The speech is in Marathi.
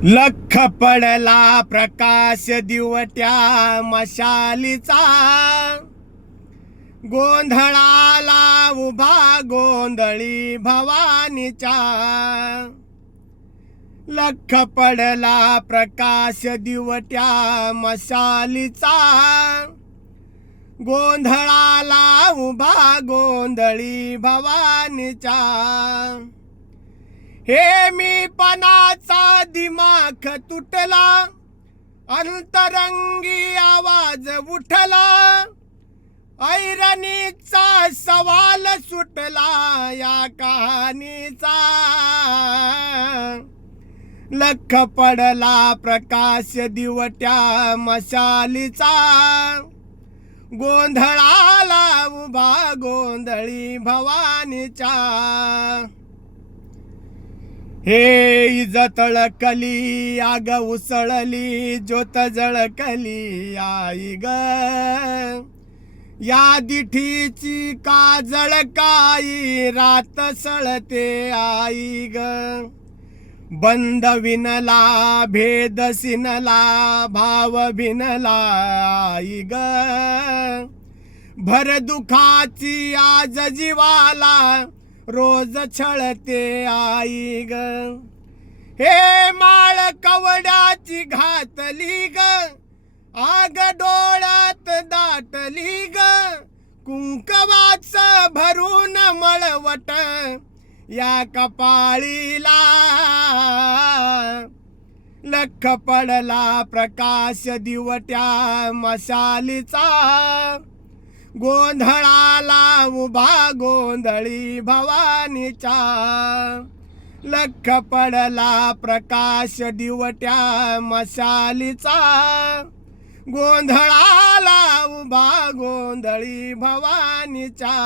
लख पडला प्रकाश दिवट्या मशालीचा, गोंधळाला उभा गोंधळी भवानीच्या. लख पडला प्रकाश दिवट्या मशालीचा, गोंधळाला उभा गोंधळी भवानीच्या. हे मी पणाचा दिमाख तुटला, अंतरंगी आवाज उठला, ऐरणीचा सवाल सुटला या कहाणीचा. लख पडला प्रकाश दिवट्या मशालीचा, गोंधळाला उभा गोंधळी भवानीच्या. हे इजत तळकली आग उसळली, ज्योत जळकली आई ग, या दिठीची काजळ काई रात सळते आई ग. बंद विनला भेद सिनला भाव भिनला आई ग, भर दुखाची आज जीवाला रोज छळते आई ग. हे माळ कवड्याची घातली ग, आग डोळ्यात दाटली ग, कुंकवाच भरून मळवट या कपाळीला. लख पडला प्रकाश दिवट्या मशालीचा, गोंधळाला उभा गोंधळी भवानीच्या. लख पडला प्रकाश दिवट्या मशालीचा, गोंधळाला उभा गोंधळी भवानीच्या.